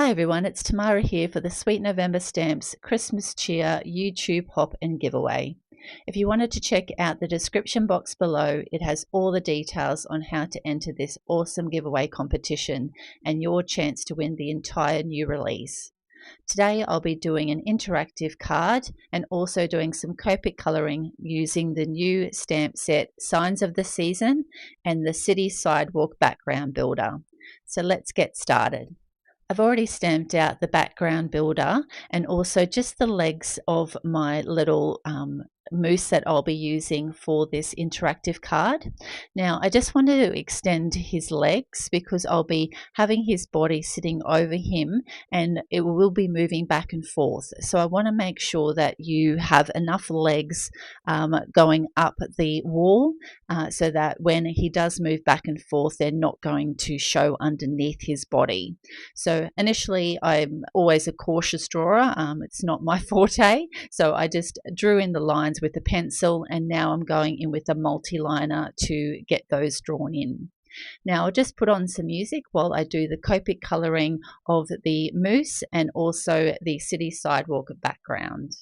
Hi everyone, it's Tamara here for the Sweet November Stamps Christmas Cheer YouTube Hop and Giveaway. If you wanted to check out the description box below, it has all the details on how to enter this awesome giveaway competition and your chance to win the entire new release. Today I'll be doing an interactive card and also doing some COPIC colouring using the new stamp set Signs of the Season and the City Sidewalk Background Builder. So let's get started. I've already stamped out the background builder and also just the legs of my little moose that I'll be using for this interactive card. Now I just wanted to extend his legs because I'll be having his body sitting over him and it will be moving back and forth. So I want to make sure that you have enough legs going up the wall so that when he does move back and forth, they're not going to show underneath his body. So initially I'm always a cautious drawer. It's not my forte. So I just drew in the lines with a pencil and now I'm going in with a multi-liner to get those drawn in. Now I'll just put on some music while I do the Copic colouring of the moose and also the city sidewalk background.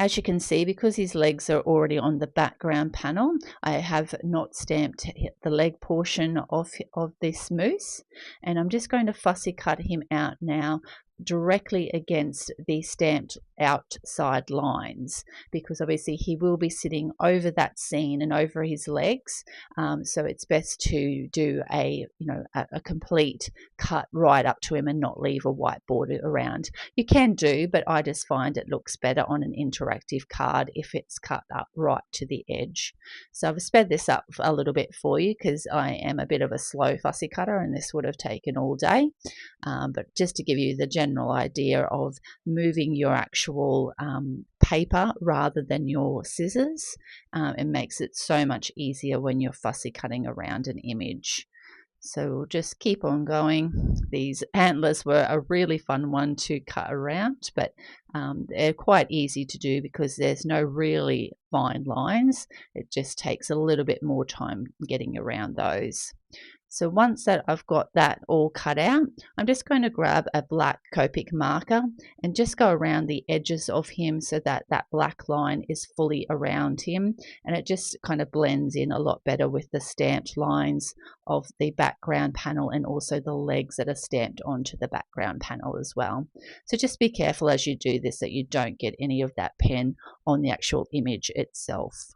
as you can see, because his legs are already on the background panel, I have not stamped the leg portion of this moose, and I'm just going to fussy cut him out now directly against the stamped outside lines, because obviously he will be sitting over that scene and over his legs, so it's best to do a complete cut right up to him and not leave a white border around. You can do, but I just find it looks better on an interactive card if it's cut up right to the edge. So I've sped this up a little bit for you because I am a bit of a slow fussy cutter and this would have taken all day, but just to give you the general idea of moving your actual paper rather than your scissors, it makes it so much easier when you're fussy cutting around an image. So we'll just keep on going. These antlers were a really fun one to cut around, but they're quite easy to do because there's no really fine lines. It just takes a little bit more time getting around those. So once that I've got that all cut out, I'm just going to grab a black COPIC marker and just go around the edges of him so that that black line is fully around him, and it just kind of blends in a lot better with the stamped lines of the background panel and also the legs that are stamped onto the background panel as well. So just be careful as you do this that you don't get any of that pen on the actual image itself.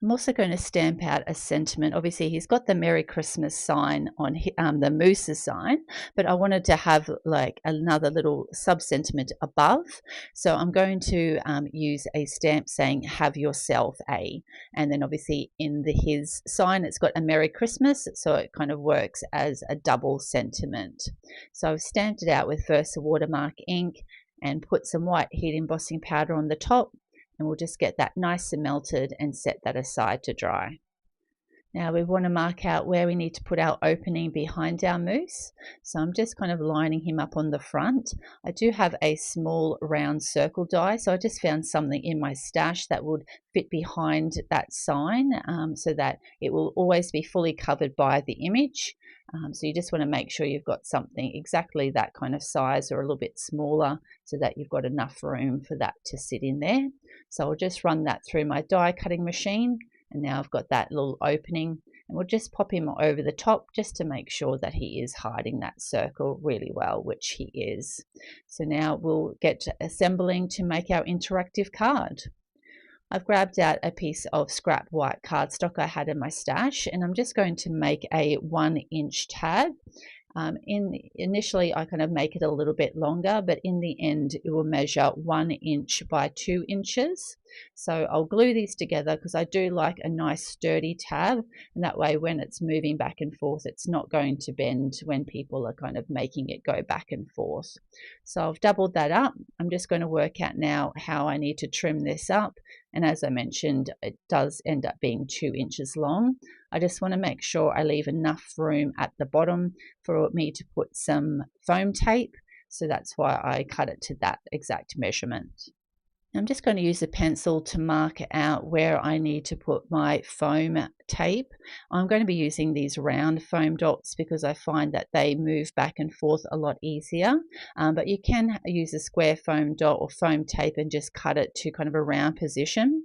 I'm also going to stamp out a sentiment. Obviously, he's got the Merry Christmas sign on the moose's sign, but I wanted to have like another little sub-sentiment above. So I'm going to use a stamp saying, "Have yourself a," and then obviously in his sign, it's got a Merry Christmas, so it kind of works as a double sentiment. So I've stamped it out with first a watermark ink and put some white heat embossing powder on the top. And we'll just get that nice and melted and set that aside to dry. Now we want to mark out where we need to put our opening behind our moose. So I'm just kind of lining him up on the front. I do have a small round circle die, so I just found something in my stash that would fit behind that sign, so that it will always be fully covered by the image. So you just want to make sure you've got something exactly that kind of size or a little bit smaller so that you've got enough room for that to sit in there. So I'll just run that through my die cutting machine, and now I've got that little opening, and we'll just pop him over the top just to make sure that he is hiding that circle really well, which he is. So now we'll get to assembling to make our interactive card. I've grabbed out a piece of scrap white cardstock I had in my stash, and I'm just going to make a 1-inch tab. Initially I kind of make it a little bit longer, but in the end it will measure 1 inch by 2 inches. So I'll glue these together because I do like a nice sturdy tab, and that way when it's moving back and forth it's not going to bend when people are kind of making it go back and forth. So I've doubled that up. I'm just going to work out now how I need to trim this up, and as I mentioned, it does end up being 2 inches long. I just want to make sure I leave enough room at the bottom for me to put some foam tape, so that's why I cut it to that exact measurement. I'm just going to use a pencil to mark out where I need to put my foam tape. I'm going to be using these round foam dots because I find that they move back and forth a lot easier, but you can use a square foam dot or foam tape and just cut it to kind of a round position.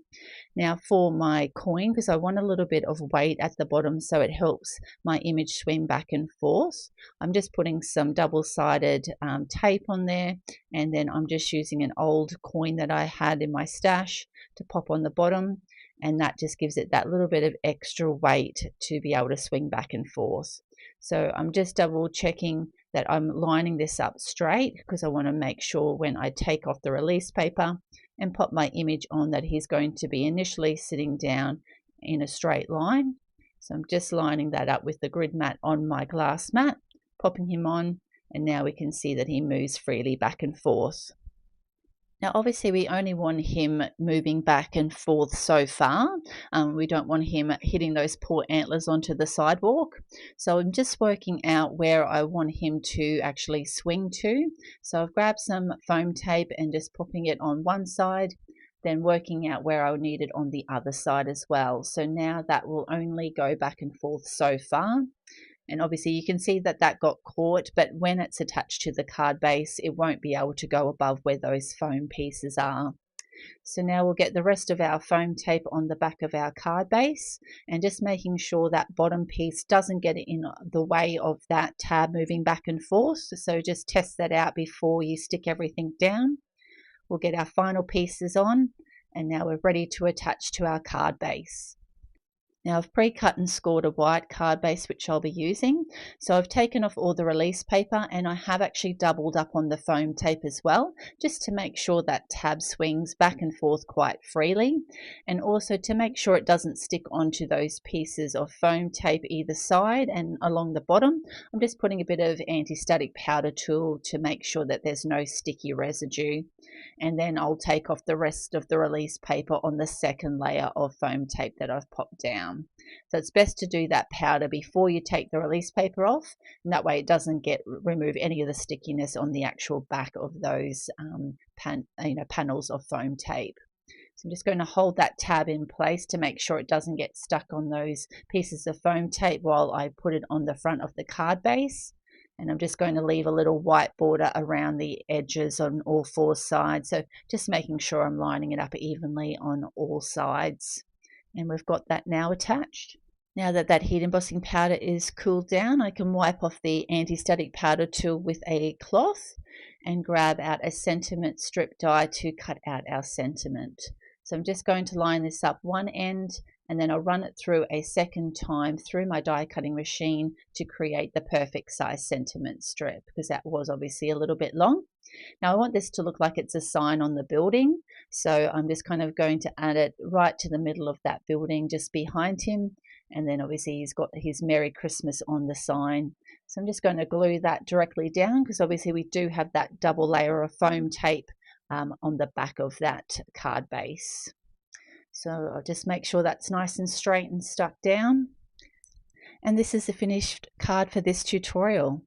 Now for my coin, because I want a little bit of weight at the bottom so it helps my image swing back and forth, I'm just putting some double-sided tape on there, and then I'm just using an old coin that I had in my stash to pop on the bottom, and that just gives it that little bit of extra weight to be able to swing back and forth. So I'm just double checking that I'm lining this up straight because I want to make sure when I take off the release paper and pop my image on that he's going to be initially sitting down in a straight line. So I'm just lining that up with the grid mat on my glass mat, popping him on, and now we can see that he moves freely back and forth. Now obviously we only want him moving back and forth so far. We don't want him hitting those poor antlers onto the sidewalk. So I'm just working out where I want him to actually swing to. So I've grabbed some foam tape and just popping it on one side, then working out where I need it on the other side as well. So now that will only go back and forth so far. And obviously you can see that that got caught, but when it's attached to the card base, it won't be able to go above where those foam pieces are. So now we'll get the rest of our foam tape on the back of our card base, and just making sure that bottom piece doesn't get in the way of that tab moving back and forth. So just test that out before you stick everything down. We'll get our final pieces on, and now we're ready to attach to our card base. Now I've pre-cut and scored a white card base which I'll be using. So I've taken off all the release paper, and I have actually doubled up on the foam tape as well, just to make sure that tab swings back and forth quite freely, and also to make sure it doesn't stick onto those pieces of foam tape either side and along the bottom. I'm just putting a bit of anti-static powder tool to make sure that there's no sticky residue, and then I'll take off the rest of the release paper on the second layer of foam tape that I've popped down. So it's best to do that powder before you take the release paper off, and that way it doesn't remove any of the stickiness on the actual back of those panels of foam tape. So I'm just going to hold that tab in place to make sure it doesn't get stuck on those pieces of foam tape while I put it on the front of the card base. And I'm just going to leave a little white border around the edges on all four sides. So just making sure I'm lining it up evenly on all sides. And we've got that now attached. Now that that heat embossing powder is cooled down, I can wipe off the anti-static powder tool with a cloth and grab out a sentiment strip die to cut out our sentiment. So I'm just going to line this up one end, and then I'll run it through a second time through my die cutting machine to create the perfect size sentiment strip, because that was obviously a little bit long. Now I want this to look like it's a sign on the building, so I'm just kind of going to add it right to the middle of that building just behind him, and then obviously he's got his Merry Christmas on the sign. So I'm just going to glue that directly down, because obviously we do have that double layer of foam tape on the back of that card base. So I'll just make sure that's nice and straight and stuck down. And this is the finished card for this tutorial.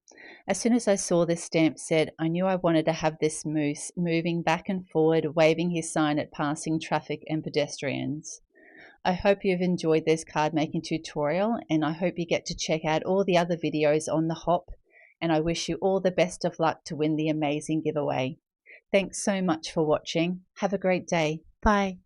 As soon as I saw this stamp set, I knew I wanted to have this moose moving back and forward, waving his sign at passing traffic and pedestrians. I hope you've enjoyed this card making tutorial, and I hope you get to check out all the other videos on the hop, and I wish you all the best of luck to win the amazing giveaway. Thanks so much for watching. Have a great day. Bye.